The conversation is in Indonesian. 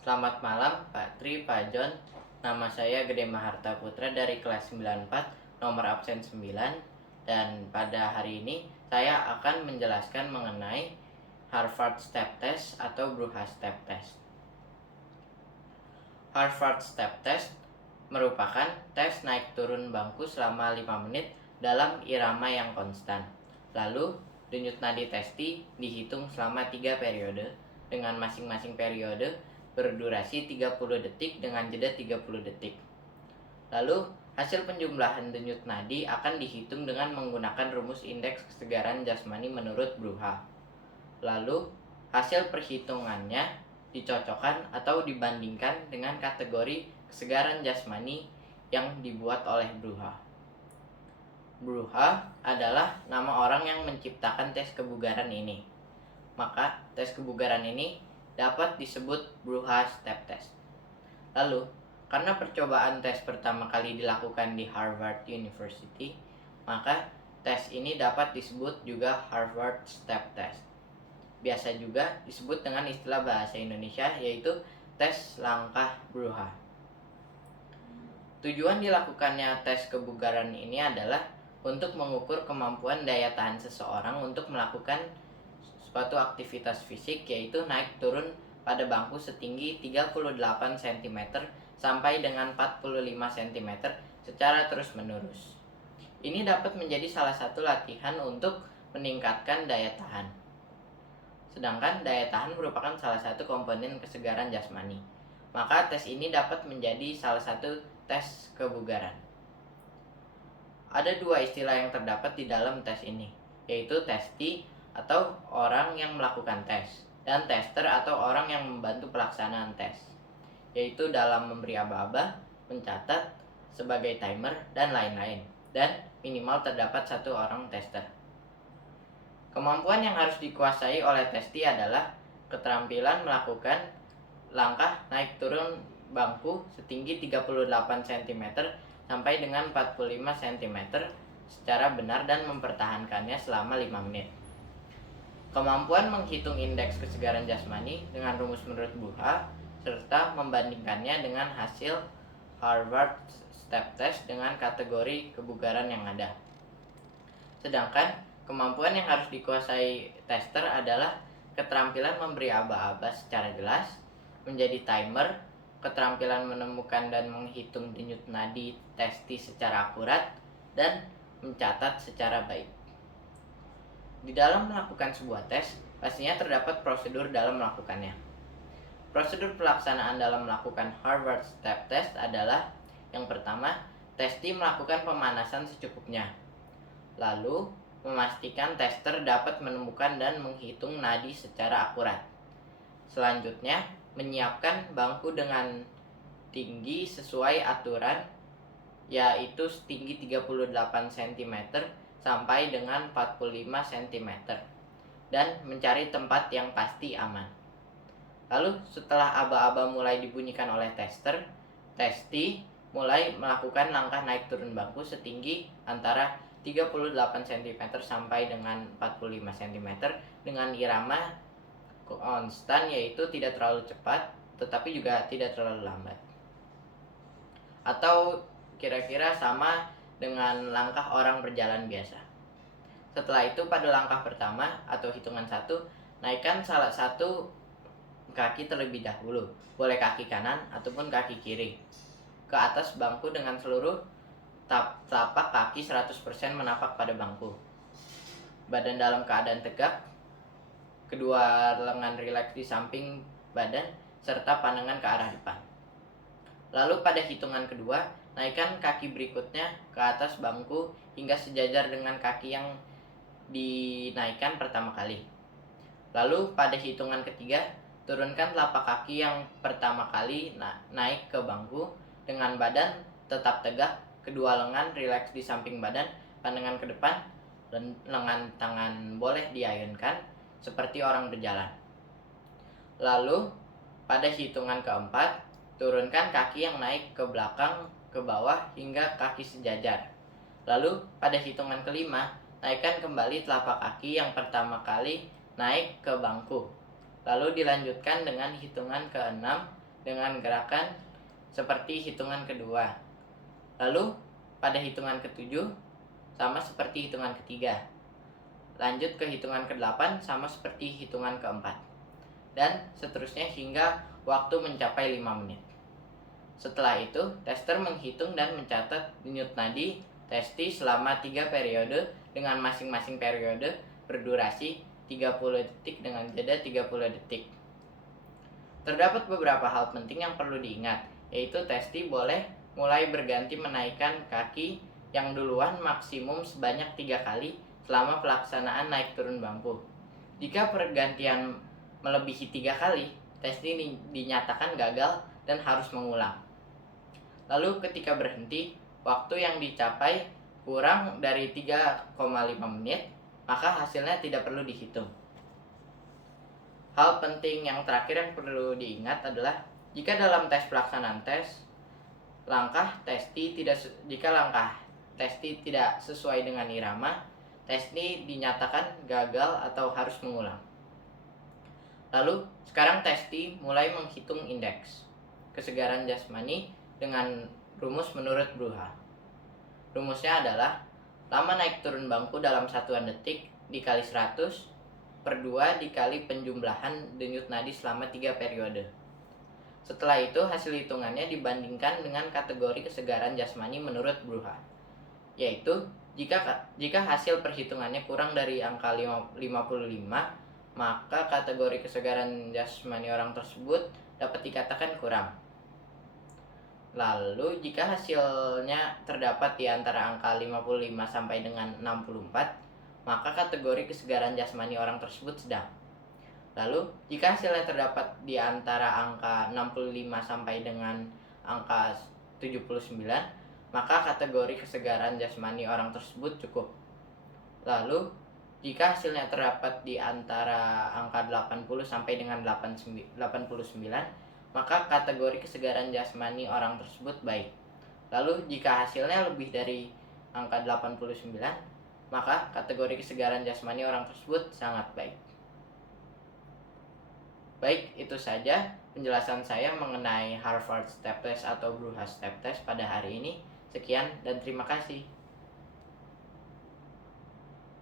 Selamat malam Pak Tri, Pak John. Nama saya Gede Maharta Putra dari kelas 94, nomor absen 9. Dan pada hari ini saya akan menjelaskan mengenai Harvard Step Test atau Bruha Step Test. Harvard Step Test merupakan tes naik turun bangku selama 5 menit dalam irama yang konstan. Lalu, denyut nadi testi dihitung selama 3 periode dengan masing-masing periode berdurasi 30 detik dengan jeda 30 detik. Lalu, hasil penjumlahan denyut nadi akan dihitung dengan menggunakan rumus indeks kesegaran jasmani menurut Bruha. Lalu, hasil perhitungannya dicocokkan atau dibandingkan dengan kategori kesegaran jasmani yang dibuat oleh Bruha. Bruha adalah nama orang yang menciptakan tes kebugaran ini. Maka, tes kebugaran ini dapat disebut Bruha Step Test. Lalu, karena percobaan tes pertama kali dilakukan di Harvard University, maka tes ini dapat disebut juga Harvard Step Test. Biasa juga disebut dengan istilah bahasa Indonesia, yaitu tes langkah Bruha. Tujuan dilakukannya tes kebugaran ini adalah untuk mengukur kemampuan daya tahan seseorang untuk melakukan suatu aktivitas fisik, yaitu naik turun pada bangku setinggi 38 cm sampai dengan 45 cm secara terus-menerus. Ini dapat menjadi salah satu latihan untuk meningkatkan daya tahan. Sedangkan daya tahan merupakan salah satu komponen kesegaran jasmani. Maka tes ini dapat menjadi salah satu tes kebugaran. Ada dua istilah yang terdapat di dalam tes ini, yaitu testi atau orang yang melakukan tes, dan tester atau orang yang membantu pelaksanaan tes, yaitu dalam memberi aba-aba, mencatat, sebagai timer, dan lain-lain. Dan minimal terdapat satu orang tester. Kemampuan yang harus dikuasai oleh testi adalah keterampilan melakukan langkah naik turun bangku setinggi 38 cm sampai dengan 45 cm secara benar dan mempertahankannya selama 5 menit. Kemampuan menghitung indeks kesegaran jasmani dengan rumus menurut Bruha serta membandingkannya dengan hasil Harvard Step Test dengan kategori kebugaran yang ada. Sedangkan kemampuan yang harus dikuasai tester adalah keterampilan memberi aba-aba secara jelas, menjadi timer, keterampilan menemukan dan menghitung denyut nadi testi secara akurat, dan mencatat secara baik. Di dalam melakukan sebuah tes, pastinya terdapat prosedur dalam melakukannya. Prosedur pelaksanaan dalam melakukan Harvard Step Test adalah: yang pertama, testi melakukan pemanasan secukupnya. Lalu, memastikan tester dapat menemukan dan menghitung nadi secara akurat. Selanjutnya, menyiapkan bangku dengan tinggi sesuai aturan, yaitu setinggi 38 cm sampai dengan 45 cm, dan mencari tempat yang pasti aman. Lalu setelah aba-aba mulai dibunyikan oleh tester, testi mulai melakukan langkah naik turun bangku setinggi antara 38 cm sampai dengan 45 cm dengan irama konstan, yaitu tidak terlalu cepat tetapi juga tidak terlalu lambat, atau kira-kira sama dengan langkah orang berjalan biasa. Setelah itu, pada langkah pertama atau hitungan 1, naikkan salah satu kaki terlebih dahulu, boleh kaki kanan ataupun kaki kiri, ke atas bangku dengan seluruh telapak kaki 100% menapak pada bangku. Badan dalam keadaan tegak, kedua lengan rileks di samping badan, serta pandangan ke arah depan. Lalu pada hitungan kedua, naikkan kaki berikutnya ke atas bangku hingga sejajar dengan kaki yang dinaikkan pertama kali. Lalu pada hitungan ketiga, turunkan telapak kaki yang pertama kali naik ke bangku dengan badan tetap tegak, kedua lengan rileks di samping badan, pandangan ke depan, lengan tangan boleh diayunkan seperti orang berjalan. Lalu pada hitungan keempat, turunkan kaki yang naik ke belakang ke bawah hingga kaki sejajar. Lalu pada hitungan kelima, naikkan kembali telapak kaki yang pertama kali naik ke bangku. Lalu dilanjutkan dengan hitungan ke-6, dengan gerakan seperti hitungan kedua. Lalu pada hitungan ketujuh sama seperti hitungan ketiga. Lanjut ke hitungan ke-8 sama seperti hitungan keempat. Dan seterusnya hingga waktu mencapai 5 menit. Setelah itu, tester menghitung dan mencatat denyut nadi testi selama 3 periode dengan masing-masing periode berdurasi 30 detik dengan jeda 30 detik. Terdapat beberapa hal penting yang perlu diingat, yaitu testi boleh mulai berganti menaikkan kaki yang duluan maksimum sebanyak 3 kali selama pelaksanaan naik turun bangku. Jika pergantian melebihi 3 kali, testi dinyatakan gagal dan harus mengulang. Lalu ketika berhenti, waktu yang dicapai kurang dari 3,5 menit, maka hasilnya tidak perlu dihitung. Hal penting yang terakhir yang perlu diingat adalah jika dalam tes pelaksanaan tes, jika langkah testi tidak sesuai dengan irama, testi dinyatakan gagal atau harus mengulang. Lalu, sekarang testi mulai menghitung indeks kesegaran jasmani dengan rumus menurut Bruha. Rumusnya adalah lama naik turun bangku dalam satuan detik dikali 100 per 2 dikali penjumlahan denyut nadi selama 3 periode. Setelah itu hasil hitungannya dibandingkan dengan kategori kesegaran jasmani menurut Bruha, yaitu jika hasil perhitungannya kurang dari angka 55, maka kategori kesegaran jasmani orang tersebut dapat dikatakan kurang. Lalu jika hasilnya terdapat di antara angka 55 sampai dengan 64, maka kategori kesegaran jasmani orang tersebut sedang. Lalu jika hasilnya terdapat di antara angka 65 sampai dengan angka 79, maka kategori kesegaran jasmani orang tersebut cukup. Lalu jika hasilnya terdapat di antara angka 80 sampai dengan 89, maka kategori kesegaran jasmani orang tersebut baik. Lalu jika hasilnya lebih dari angka 89, maka kategori kesegaran jasmani orang tersebut sangat baik. Baik, itu saja penjelasan saya mengenai Harvard Step Test atau Bruha Step Test pada hari ini. Sekian dan terima kasih.